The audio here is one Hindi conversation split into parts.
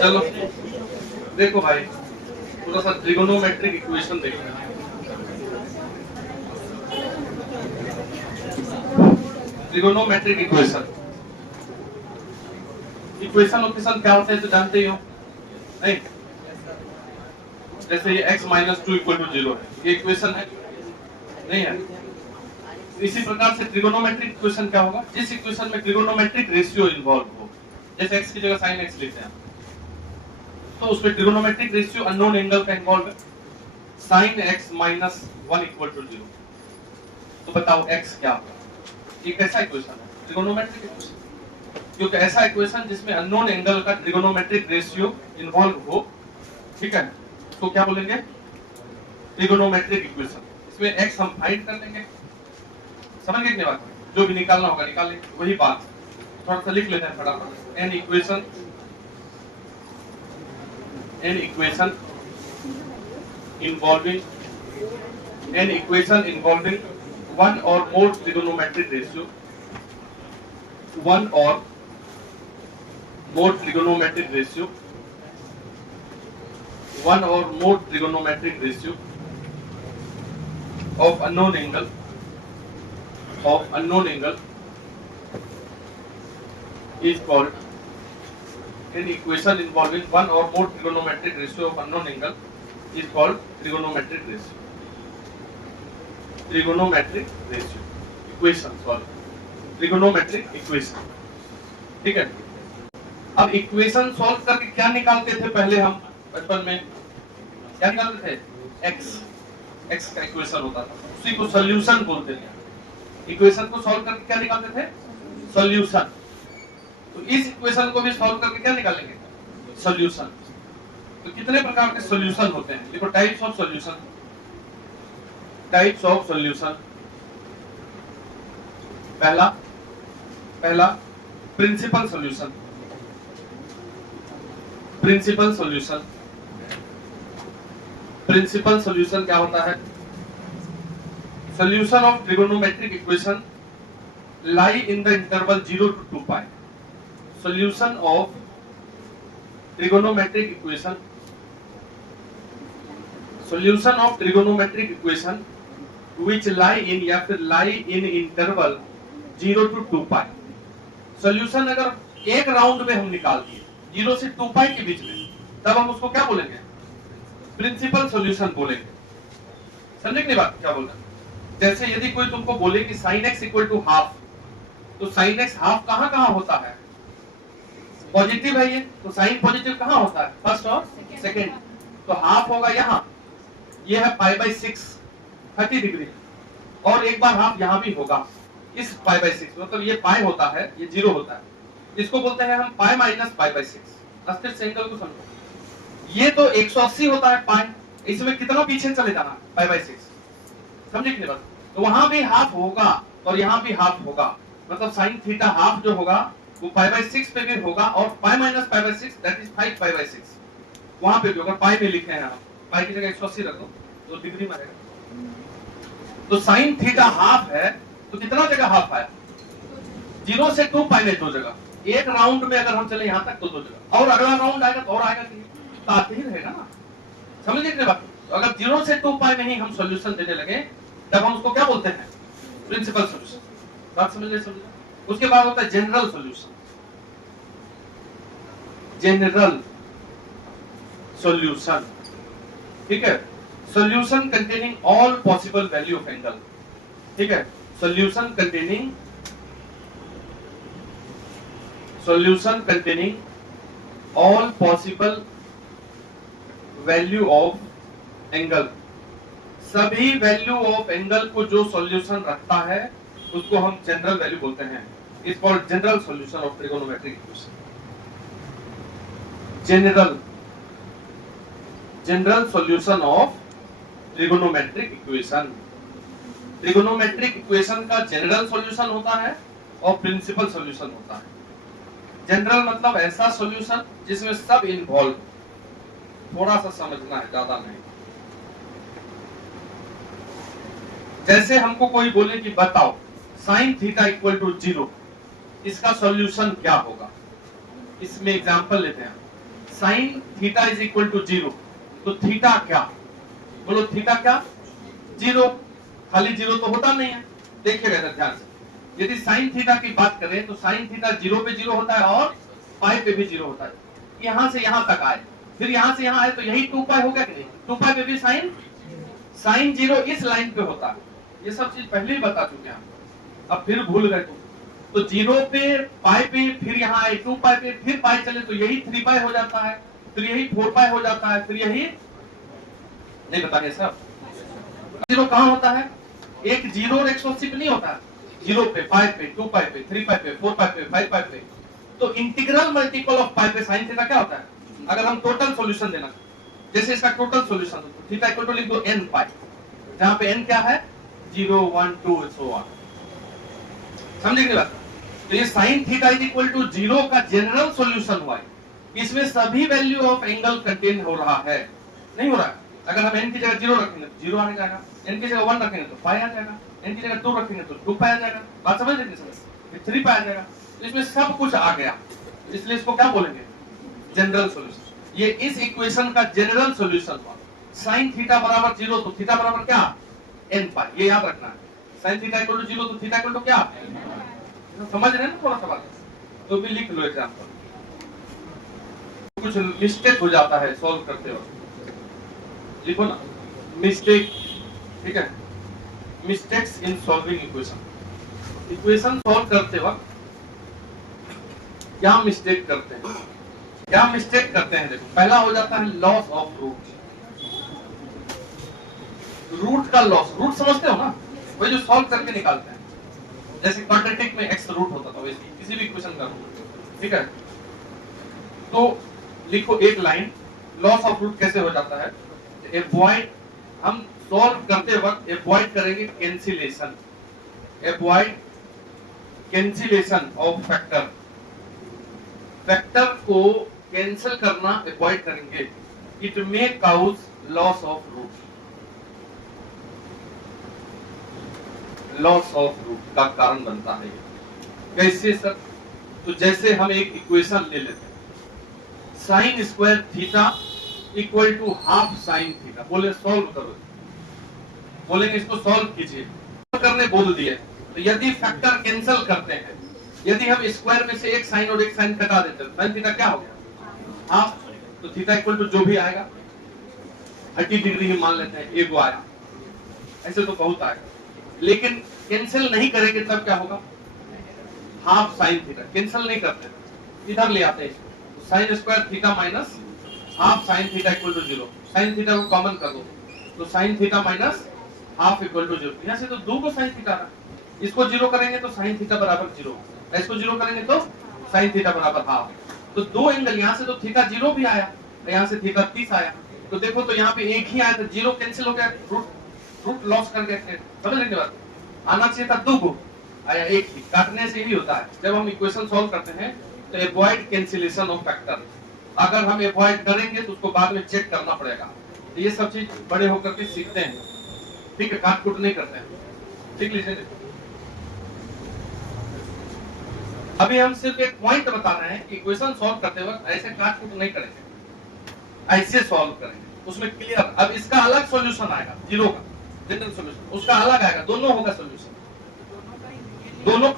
चलो देखो भाई, थोड़ा सा ट्रिगोनोमेट्रिक इक्वेशन देखो। ट्रिगोनोमेट्रिक इक्वेशन क्या होते हैं तो जानते ही हो नहीं? जैसे ये x माइनस 2 इक्वल टू 0 है, ये इक्वेशन है नहीं है? इसी प्रकार से ट्रिगोनोमेट्रिक इक्वेशन क्या होगा? जिस इक्वेशन में ट्रिगोनोमेट्रिक रेशियो इन्वॉल्व हो, जैसे x की जगह sin x लेते हैं तो उसमें ट्रिगोनोमेट्रिक रेशियो अननोन एंगल का इन्वॉल्व है, sin x minus 1 equal to 0। तो बताओ x क्या होगा? ये कैसा इक्वेशन है? ट्रिगोनोमेट्रिक इक्वेशन, क्योंकि ऐसा इक्वेशन जिसमें अननोन एंगल का ट्रिगोनोमेट्रिक रेशियो इन्वॉल्व हो, ठीक है, तो क्या बोलेंगे? Trigonometric equation. इसमें x हम फाइंड कर लेंगे, समझ गए बात? जो भी निकालना होगा निकाल लेंगे, वही बात। थोड़ा सा लिख लेते हैं फटाफट। An equation involving one or more trigonometric ratio, of unknown angle is called an equation involving one or more trigonometric ratio of unknown angle is called trigonometric ratio equation. ठीक है, अब इक्वेशन सॉल्व करके क्या निकालते थे पहले हम बचपन में? क्या निकालते थे? x का इक्वेशन होता था, उसी को सॉल्यूशन बोलते थे। इक्वेशन को सॉल्व करके क्या निकालते थे? सॉल्यूशन। तो इस इक्वेशन को भी सॉल्व करके क्या निकालेंगे? सॉल्यूशन। तो कितने प्रकार के सॉल्यूशन होते हैं? देखो, टाइप्स ऑफ सॉल्यूशन। पहला प्रिंसिपल सॉल्यूशन। प्रिंसिपल सॉल्यूशन क्या होता है? Solution of trigonometric equation lie in the interval 0 to 2 pi। Solution of trigonometric equation which lie in या फिर lie in interval 0 to 2 pi। Solution अगर एक राउंड में हम निकाल दिए 0 से 2 pi के बीच में, तब हम उसको क्या बोलेंगे? प्रिंसिपल सॉल्यूशन बोलेंगे। समझे कि बात क्या बोल रहे हैं? जैसे यदि कोई तुमको बोले कि sin x equal to half, तो sin x हाफ कहां होता है? पॉजिटिव है ये, तो साइन पॉजिटिव कहां होता है? फर्स्ट और सेकेंड। तो हाफ होगा यहाँ, ये है π/6 30 डिग्री, और एक बार हाफ यहाँ भी होगा इस π/6, मतलब ये पाई होता है, ये 0 होता है, इसको बोलते हैं हम पाई माइनस π/6। अस्थिर से एंगल को समझो, ये तो 180 होता है पाई, इसमें कितना पीछे चले जाना? π/6। समझे कि नहीं बात? तो वहां भी हाफ होगा और यहाँ भी हाफ होगा, मतलब साइन थीटा हाफ जो होगा वो π/6 पे भी होगा, और पाई माइनस π/6 दैट इज 5π/6 वहां पे भी होगा। पाई में लिखे हैं हम, पाई की जगह 180 रख दो तो डिग्री में आएगा। तो साइन थीटा हाफ है, तो कितना जगह हाफ आया? 0 से 2 पाई में 2 जगह। एक राउंड में अगर हम चले यहाँ तक तो 2 जगह, और अगला राउंड आएगा तो और आएगा कि तो आते ही रहेगा ना। समझ लीजिए बात। तो अगर 0 से 2 पाई में ही हम सॉल्यूशन देने लगे, तब हम उसको क्या बोलते हैं? Principal solution. बात समझ लीजिए। उसके बाद होता है जनरल सॉल्यूशन। ठीक है, solution containing all possible value of angle। ठीक है, solution containing all possible value of angle। सभी वैल्यू ऑफ एंगल को जो सॉल्यूशन रखता है उसको हम जनरल वैल्यू बोलते हैं। Is called general solution of trigonometric equation. General solution of trigonometric equation. Trigonometric equation का जनरल सॉल्यूशन होता है और प्रिंसिपल सॉल्यूशन होता है। जनरल मतलब ऐसा सॉल्यूशन जिसमें सब इन्वॉल्व, थोड़ा सा समझना है, ज्यादा नहीं। जैसे हमको कोई बोले कि बताओ साइन थीटा इक्वल टू 0, इसका सॉल्यूशन क्या होगा? इसमें एग्जांपल लेते हैं। Sine theta is equal to 0, तो थीटा क्या, बोलो थीटा क्या, 0। खाली 0 तो होता नहीं है, देखिएगा इधर ध्यान से। यदि साइन थीटा की बात करें तो साइन थीटा 0 पे 0 होता है और पाई पे भी 0 होता है। यहां से यहां तक आए, फिर यहां से यहां आए तो यही 2 पाई हो गया कि नहीं, 2 पाई पे भी साइन 0 इस लाइन पे होता है। ये सब चीज पहले ही बता चुके हैं, अब फिर भूल गए तो 0 पे पाई पे, फिर यहाँ आए 2 पाई पे, फिर पाई चले तो यही 3 पाई हो जाता है, फिर यही 4 पाई हो जाता है, फिर यही नहीं बताइए सब। 0 कहाँ होता है, एक 0 और 180 पे नहीं होता, 0 पे, 5 पे, 2 पाई पे, 3 पाई पे, 4 पाई पे, 5 पाई पे। तो इंटीग्रल मल्टीपल ऑफ पाई पे साइन थीटा क्या होता है, अगर हम टोटल सॉल्यूशन देना, जैसे इसका टोटल सॉल्यूशन तो थीटा इक्वल टू लिख दो n पाई, जहां पे n क्या है 0 1 2 सो ऑन, समझे कि बात। तो ये sine theta is equal to 0 का जनरल सॉल्यूशन हुआ है, इसमें सभी वैल्यू ऑफ एंगल कंटेन हो रहा है, नहीं हो रहा है। अगर हम n की जगह 0 रखेंगे तो 0 आ जाएगा, n की जगह 1 रखेंगे तो पाई आ जाएगा, n की जगह 2 रखेंगे तो 2 पाई आ जाएगा, बात समझ रहे हैं, 3 पाई आ जाएगा। तो इसमें सब कुछ आ गया, इसलिए इसको क्या बोलेंगे, जनरल सॉल्यूशन। ये इस इक्वेशन का जनरल सॉल्यूशन हुआ। साइन थीटा बराबर 0 तो थीटा बराबर क्या, n पाई, ये याद रखना है। साइन थीटा इक्वल टू 0 तो थीटा इक्वल टू क्या, समझ रहे हैं ना थोड़ा सा बात, तो भी लिख लो एग्जांपल। कुछ मिस्टेक हो जाता है सॉल्व करते वक्त, लिखो ना मिस्टेक, ठीक है, mistakes in solving equation. Equation solve करते वक्त क्या मिस्टेक करते हैं, क्या मिस्टेक करते हैं, देखो पहला हो जाता है लॉस ऑफ रूट। रूट का लॉस, रूट समझते हो ना, वही जो सॉल्व करके निकालते हैं, जैसे क्वाड्रेटिक में x रूट होता था वैसे किसी भी इक्वेशन का रूट, ठीक है। तो लिखो एक लाइन, लॉस ऑफ रूट कैसे हो जाता है, अवॉइड, हम सॉल्व करते वक्त अवॉइड करेंगे cancellation, avoid cancellation of factor, factor को कैंसिल करना अवॉइड करेंगे, it may cause loss of root, loss of root का कारण बनता है। कैसे सर, तो जैसे हम एक इक्वेशन ले लेते हैं, sine square theta equal to half sine theta, बोले सॉल्व करो, बोलेंगे इसको सॉल्व कीजिए, करने बोल दिए। तो यदि फैक्टर कैंसिल करते हैं, यदि हम स्क्वायर में से एक साइन और एक साइन कटा देते हैं, साइन थीटा क्या हो गया हाफ, तो थीटा इक्वल टू जो भी आएगा 30 डिग्री ही मान लेते हैं, एक आया, ऐसे तो बहुत आएगा। लेकिन कैंसिल नहीं करेंगे तब क्या होगा, हाफ साइन थीटा, कैंसिल नहीं करते इधर ले आते हैं, sine square theta minus half sine theta equal to 0, sine theta को कॉमन कर दो तो sine theta minus half equal to 0, यहाँ से तो 2 को साइन थीटा, इसको 0 करेंगे तो साइन थीटा बराबर 0, इसको 0 करेंगे तो साइन थीटा बराबर हाफ, तो 2 एंगल, यहाँ से तो थीटा 0 भी आया, यहाँ से थीटा 30 आया, तो देखो तो यहाँ पे एक ही आया था, 0 कैंसिल हो गया, रूट लॉस कर गए, समझ लेंगे बात। आना चाहिए था 2 को, आया एक ही, काटने से ही होता है। जब हम इक्वेशन सॉल्व करते हैं तो अवॉइड कैंसिलेशन ऑफ फैक्टर, अगर हम अवॉइड करेंगे तो उसको बाद में चेक करना पड़ेगा। तो ये सब चीज बड़े होकर के सीखते हैं, ठीक है, काट कूट नहीं करते हैं, ठीक लीजिए। अभी हम सिर्फ एक पॉइंट बता रहे हैं कि इक्वेशन सॉल्व करते वक्त ऐसे काट कूट नहीं करेंगे, ऐसे सॉल्व करेंगे, उसमें क्लियर। अब इसका अलग सॉल्यूशन आएगा, 0 का जनरल सॉल्यूशन, उसका अलग आएगा, दोनों होगा सॉल्यूशन, दोनों।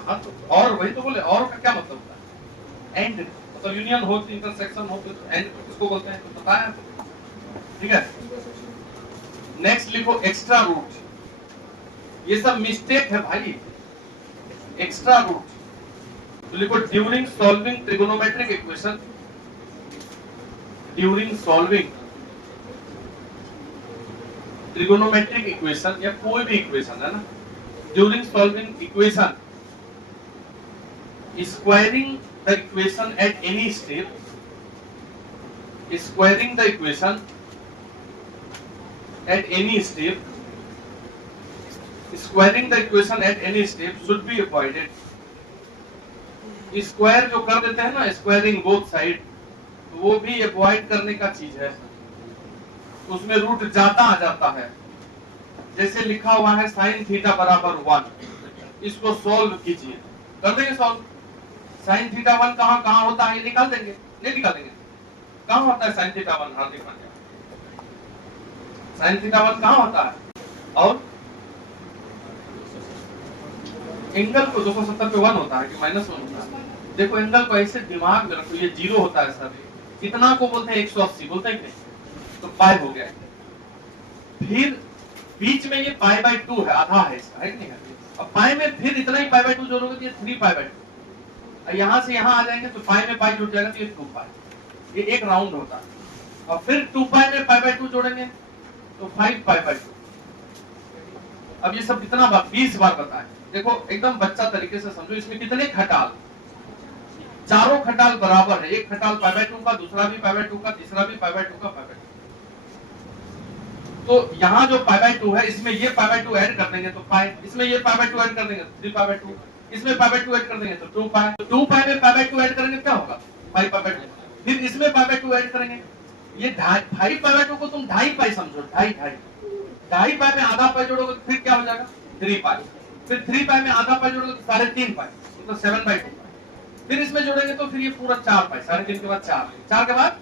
और वही तो बोले, और का क्या मतलब होता है, एंड मतलब यूनियन हो, इंटरसेक्शन हो, तो एंड किसको बोलते हैं, तो पता है, ठीक है। नेक्स्ट लिखो एक्स्ट्रा रूट, ये सब मिस्टेक है भाई, एक्स्ट्रा रूट। तो लिखो during solving trigonometric equation, during solving trigonometric equation या कोई भी इक्वेशन है ना, during solving equation, squaring the equation at any step, squaring the equation at any step, squaring the equation at any step should be avoided. Square जो कर देते हैं ना, स्क्वायरिंग बोथ साइड, वो भी अवॉइड करने का चीज है, उसमें रूट ज्यादा आ जाता है। जैसे लिखा हुआ है साइन थीटा बराबर 1, इसको सॉल्व कीजिए, कर देंगे सॉल्व, साइन थीटा 1 कहां कहां होता है ये निकाल देंगे, नहीं निकालेंगे, कहाँ होता है sine theta 1? Hardik Pandya, sine theta 1 कहाँ होता है? और एंगल को 270 पे 1 होता है कि -1 होता है? देखो एंगल को ऐसे दिमाग में रखो, ये 0 होता है सर, कितना को बोलते हैं 180, बोलते हैं कि नहीं? तो पाई हो गया। फिर बीच में ये पाई बाय 2 है, आधा है इसका, है कि नहीं है? अब पाई में फिर इतना ही पाई बाय 2 जोड़ोगे तो ये 3 पाई बाय 2, यहाँ से यहाँ आ जाएंगे तो पाई में पाई जुड़ जाएगा तो ये 2 पाई, ये एक राउंड होता है। और फिर 2 पाई में पाई बाय 2 जोड़ेंगे तो 5 पाई बाय 2। अब ये सब कितना बार, 20 बार बताएं। देखो एकदम बच्चा तरीके से समझो, इसमें कितने खटाल, चारों खटाल बराबर है, एक खटाल पाई बाय 2 का, दूसरा भी पाई बाय 2 का, तीसरा भी पाई बाय 2 का, पाई बाय 2। तो यहाँ जो पाई बाय 2 है, इसमें ये पाई बाय 2 ऐड कर देंगे तो पाई, इसमें ये पाई बाय 2 ऐड कर देंगे तो 3 पाई बाय 2, इसमें पाई बाय 2 ऐड कर देंगे तो 2 पाई, तो 2 पाई में पाई बाय 2 ऐड करेंगे क्या होगा? 5 पाई बाय 2। फिर इसमें पाई बाय 2 ऐड करेंगे, ये 5 पाई बाय 2 को तुम 2.5 पाई समझो, 2.5 पाई में आधा पाई जोड़ोगे तो फिर क्या हो जाएगा? 3 पाई। फिर 3 पाई में आधा पाई जोड़ोगे तो 3.5 पाई, तो 7 बाय 2। फिर इसमें जोड़ेंगे तो फिर ये पूरा 4 पाई, 3.5 के बाद 4, 4 के बाद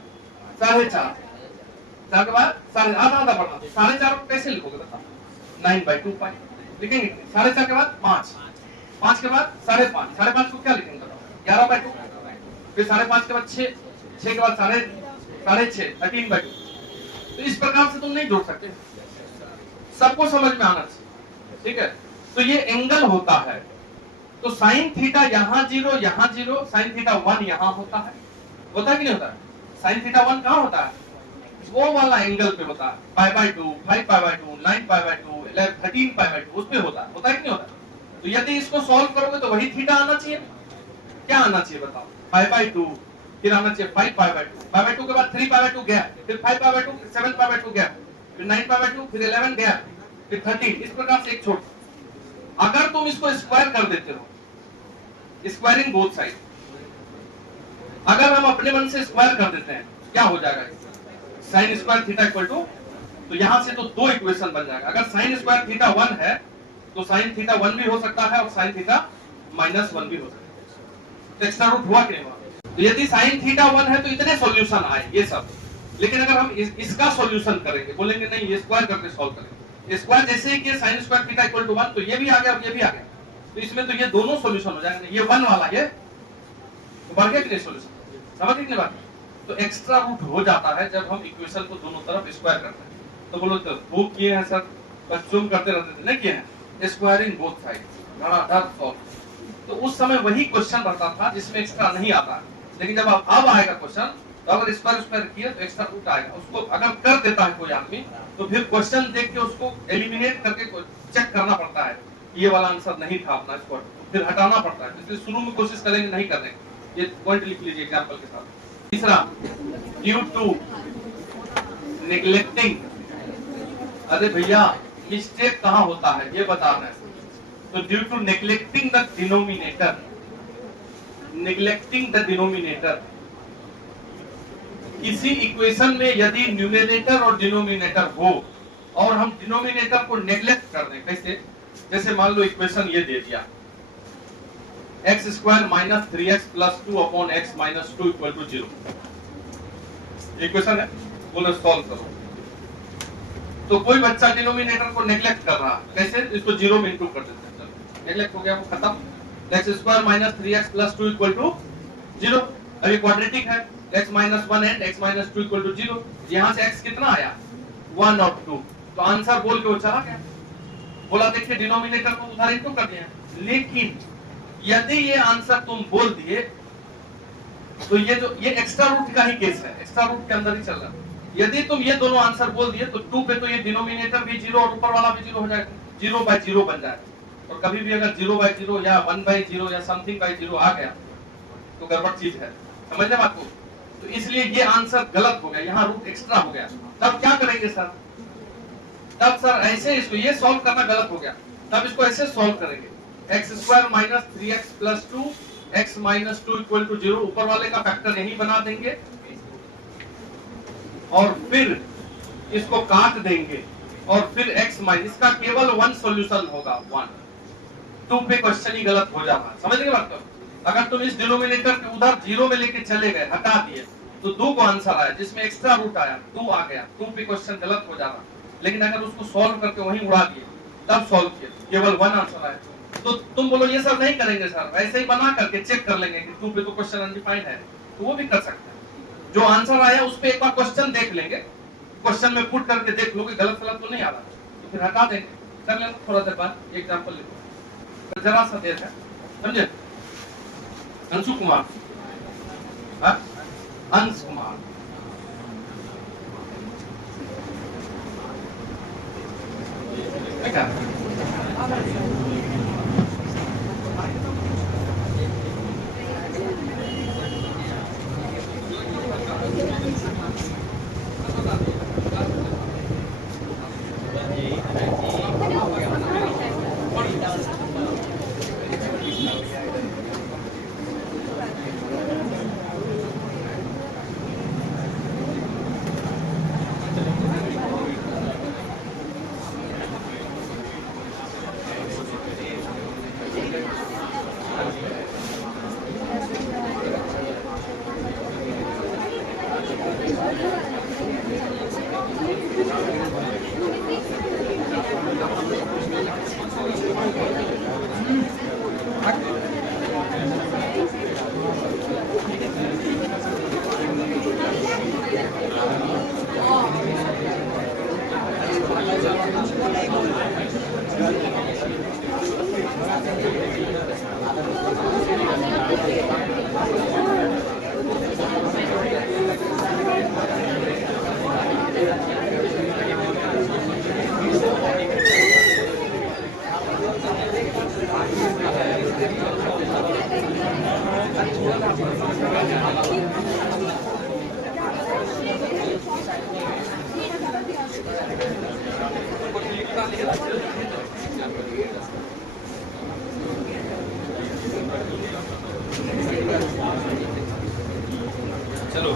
4.5, 4 के बाद आधा आधा बढ़ा, 4.5 कैसे लिखोगे बताओ? 9 बाय 2 पाई लिखेंगे। 4.5 के बाद 5, 5 के बाद 5.5, 5.5 को क्या लिखेंगे बताओ? 11 बाय 2। फिर 5.5 के बाद 6, 6 के बाद 6.5, 13 बाय 2। तो इस प्रकार से तुम नहीं जोड़ सकते, सबको समझ में आना चाहिए, ठीक है? तो ये एंगल होता है, तो साइन थीटा यहाँ 0, यहाँ 0, साइन थीटा 1 यहाँ होता है, होता है कि नहीं होता है? साइन थीटा 1 कहाँ होता है? वो वाला एंगल पे होता है, pi by 2, 5 pi by 2, 9 pi by 2, 13 pi by 2, उस पे होता है कि नहीं होता? तो यदि इसको सॉल्व करोगे तो वही थीटा आना चाहिए, क्या आना चाहिए बताओ? पाई बाय 2, फिर आना चाहिए 5 पाई बाय 2, पाई बाय 2 के बाद 3 पाई बाय 2 गया, फिर 5 पाई बाय 2, 7 पाई बाय 2 गया, फिर 9 पाई बाय 2, फिर 11 गया, फिर 13, इस प्रकार से एक छोड़। अगर तुम इसको स्क्वायर कर देते हो, स्क्वायरिंग बोथ साइड, अगर हम अपने मन से स्क्वायर कर देते हैं क्या हो जाएगा? Sine square theta equal to, तो यहां से तो 2 इक्वेशन बन जाएगा। अगर साइन स्क्वायर थीटा 1 है तो साइन थीटा 1 भी हो सकता है और साइन थीटा -1 भी हो सकता है। तो एक्स्ट्रा रूट हुआ कि नहीं हुआ? तो यदि साइन थीटा 1 है तो इतने सॉल्यूशन आए ये सब, लेकिन अगर हम इसका सॉल्यूशन करेंगे, बोलेंगे नहीं ये स्क्वायर करके सॉल्व करेंगे, स्क्वायर जैसे ही कि sine square theta equal to 1, तो ये भी आ गया और ये भी आ गया, तो इसमें तो ये दोनों सॉल्यूशन हो जाएंगे। ये 1 वाला ये तो बढ़ गया कि नहीं सॉल्यूशन, समझ गए बात? तो एक्स्ट्रा रूट हो जाता है जब हम इक्वेशन को दोनों तरफ स्क्वायर करते हैं। तो बोलो तो वो किए हैं सर, बस जूम करते रहते थे, नहीं किए हैं, स्क्वायरिंग बोथ साइड्स, धड़ाधड़ सॉल्व। तो उस समय वही क्वेश्चन रहता था जिसमें एक्स्ट्रा नहीं आता, लेकिन जब अब आएगा क्वेश्चन तो अगर स्क्वायर किया तो एक्स्ट्रा रूट आएगा। उसको अगर कर देता है कोई आदमी तो फिर क्वेश्चन देख के उसको एलिमिनेट करके चेक करना पड़ता है, ये वाला आंसर नहीं था अपना, इसको फिर हटाना पड़ता है। इसलिए शुरू में कोशिश करेंगे नहीं करने, ये पॉइंट लिख लीजिए एग्जांपल के साथ। तीसरा, ड्यू टू नेग्लेक्टिंग, अरे भैया मिस्टेक कहाँ होता है ये बता रहे हैं। तो due to neglecting the denominator, neglecting the denominator, किसी इक्वेशन में यदि न्यूमरेटर और डिनोमिनेटर हो और हम डिनोमिनेटर को नेग्लेक्ट कर दें, कैसे? जैसे मान लो इक्वेशन ये दे दिया x² - 3x + 2 / x - 2 = 0, इक्वेशन है, बोलो सॉल्व करो। तो कोई बच्चा डिनोमिनेटर को नेग्लेक्ट कर रहा है, कैसे? इसको 0 में इंटू कर देते हैं, चलो नेग्लेक्ट हो गया, वो खत्म। x² - 3x + 2 = 0, अभी क्वाड्रेटिक है, x - 1 and x - 2 = 0, यहाँ से x कितना आया? 1 और 2, तो आंसर बोल के वो चला गया, बोला देखिए डिनोमिनेटर को उधर इंटू कर दिया। लेकिन यदि ये आंसर तुम बोल दिए तो ये एक्स्ट्रा रूट का ही केस है, एक्स्ट्रा रूट के अंदर ही चल रहा है। यदि तुम ये दोनों आंसर बोल दिए तो 2 पे तो ये डिनोमिनेटर भी 0 और ऊपर वाला भी 0 हो जाएगा, 0/0 बन जाएगा। और कभी भी अगर 0/0 या 1/0 या समथिंग बाय 0 आ गया तो गड़बड़ चीज है, समझने बात को? तो इसलिए ये आंसर गलत हो गया, यहाँ रूट एक्स्ट्रा हो गया। तब क्या करेंगे सर? तब सर ऐसे इसको ये सॉल्व करना गलत हो गया, तब इसको ऐसे सॉल्व करेंगे, x² - 3x + 2 x - 2 = 0, ऊपर वाले का फैक्टर यही बना देंगे और फिर इसको काट देंगे और फिर x - इसका केवल 1 सॉल्यूशन होगा, 1। 2 पे क्वेश्चन ही गलत हो जाता है, समझ गए बात को? अगर तुम इस डिनोमिनेटर के उधर 0 में लेके चले गए, हटा दिए, तो 2 को आंसर आया जिसमें एक्स्ट्रा रूट आया 2 आ गया, 2 पे क्वेश्चन गलत हो जाता, लेकिन अगर उसको सॉल्व करके वहीं उड़ा दिए तब सॉल्व किया केवल 1 आंसर आया, तो तुम बोलो ये सब नहीं करेंगे सर, ऐसे ही बना करके चेक कर लेंगे कि 2 पे तो क्वेश्चन अनडिफाइंड है, तो वो भी कर सकते हैं। जो आंसर आया उस पे एक बार क्वेश्चन देख लेंगे, क्वेश्चन में पुट करके देख लो कि गलत गलत तो नहीं आ रहा, तो फिर हटा देंगे, कर लेना थोड़ा देर बाद। एग्जांपल लिखो जरा सा देर है, समझे? अंशु कुमार, अंश कुमार, क्या चलो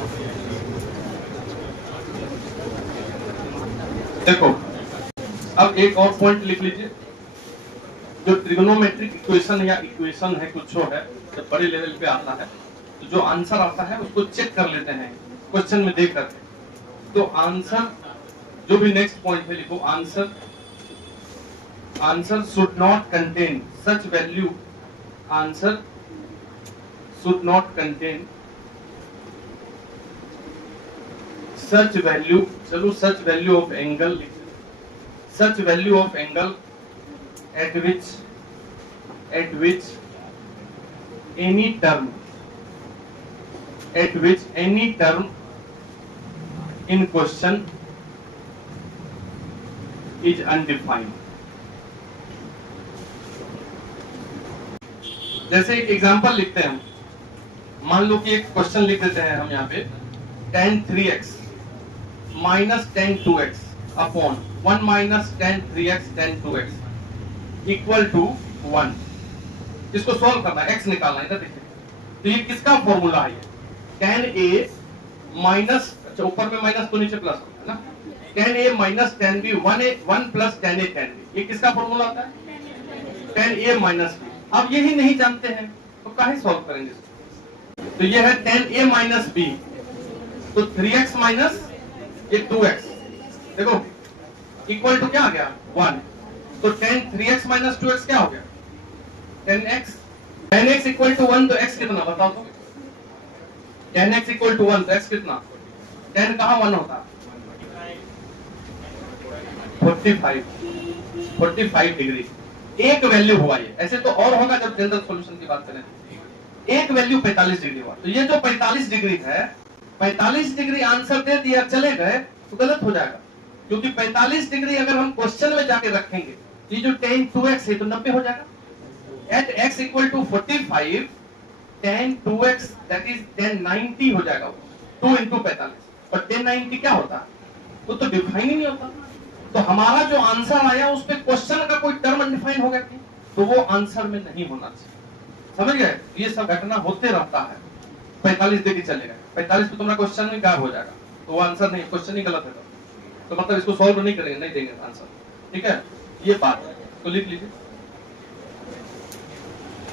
देखो, अब एक और पॉइंट लिख लीजिए। जो ट्रिग्नोमेट्रिक इक्वेशन या इक्वेशन है कुछ है, जब बड़े लेवल पे आता है तो जो आंसर आता है उसको चेक कर लेते हैं क्वेश्चन में देख करके। तो आंसर जो भी नेक्स्ट पॉइंट में लिखो, answer should not contain such value, answer should not contain such value, चलो such value of angle, such value of angle at which any term in question is undefined। जैसे एक एग्जांपल लिखते हैं हम, मान लो कि एक क्वेश्चन लिख देते हैं हम यहाँ पे tan 3x minus tan 2x upon 1 minus tan 3x tan 2x equal to 1। इसको सॉल्व करना है, x निकालना है। इधर देखिए, तो ये किसका फॉर्मूला है? tan a माइनस, अच्छा ऊपर में माइनस तो नीचे प्लस होता है ना, tan a minus tan b 1 plus tan a tan b, ये किसका फॉर्मूला होता है? tan a minus b। अब यही नहीं जानते हैं तो काहे सॉल्व करेंगे? तो ये है tan a माइनस b, तो 3x माइनस ये 2x, देखो इक्वल टू क्या आ गया? 1। तो tan 3x माइनस 2x क्या हो गया? 10x इक्वल टू 1, तो x कितना बताओ तो? 10x इक्वल टू 1 तो x कितना? 10 कहाँ 1 होता? 45 डिग्री। एक वैल्यू हुआ ये, ऐसे तो और होगा जब जनरल सॉल्यूशन की बात करें। एक वैल्यू 45 डिग्री हुआ, तो ये जो 45 डिग्री है, 45 डिग्री आंसर दे दिया चले गए तो गलत हो जाएगा, क्योंकि 45 डिग्री अगर हम क्वेश्चन में जाके रखेंगे, ये जो tan 2x है तो 90 हो जाएगा। At x equal to 45 tan 2x that is tan 90 हो जाएगा, 2 into 45। और tan 90 क्या होता है? वो तो डिफाइन ही नहीं होता। तो हमारा जो आंसर आया उस पे क्वेश्चन का कोई टर्म अनडिफाइन हो गया, तो वो आंसर में नहीं होना चाहिए। समझ गए? ये सब घटना होते रहता है। 45 डिग्री चलेगा, 45 पे तुम्हारा क्वेश्चन में गायब हो जाएगा, तो वो आंसर नहीं, क्वेश्चन ही गलत है, तो मतलब इसको सॉल्व नहीं करेंगे, नहीं देंगे आंसर। ठीक है, ये बात है, तो लिख लीजिए।